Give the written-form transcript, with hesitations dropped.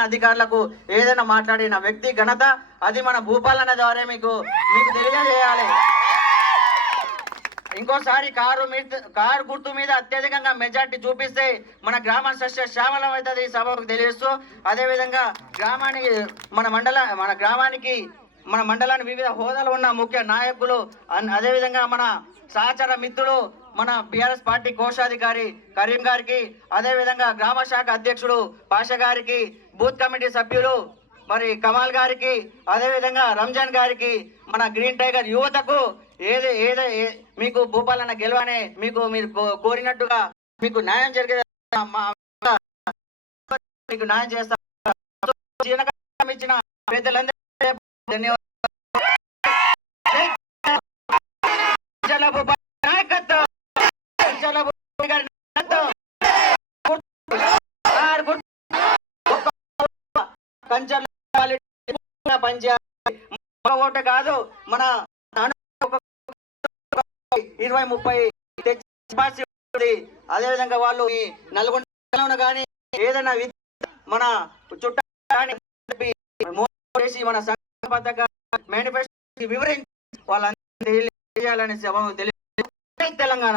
అధికారులకు ఏదైనా మాట్లాడిన వ్యక్తి ఘనత అది మన భూపాలన్న ద్వారా మీకు తెలియజేయాలి. ఇంకోసారి కారు గుర్తు మీద అత్యధికంగా మెజార్టీ చూపిస్తే మన గ్రామం సస్య శ్యామలం అవుతుంది సభకు తెలియజేస్తూ, అదేవిధంగా మన మండలానికి వివిధ హోదాలు ఉన్న ముఖ్య నాయకులు, అదేవిధంగా మన సహచర మిత్రులు, మన బీఆర్ఎస్ పార్టీ కోశాధికారి కరీం గారికి, అదేవిధంగా గ్రామ శాఖ అధ్యక్షుడు పాషా గారికి, బూత్ కమిటీ సభ్యులు మరి కమాల్ గారికి, అదేవిధంగా రంజాన్ గారికి, మన గ్రీన్ టైగర్ యువతకు మీకు భూపాలన్న గెలవనే మీరు కోరినట్టుగా మీకు న్యాయం జరిగే మీకు న్యాయం చేస్తా ఇచ్చిన పెద్దలందరూ ఓటు కాదు మన 20-30 అదేవిధంగా వాళ్ళు ఈ నల్గొండ కానీ ఏదైనా మన చుట్టాలని మన సంఘబద్ధంగా మేనిఫెస్టో వివరించి వాళ్ళందరూ తెలియాలని తెలంగాణ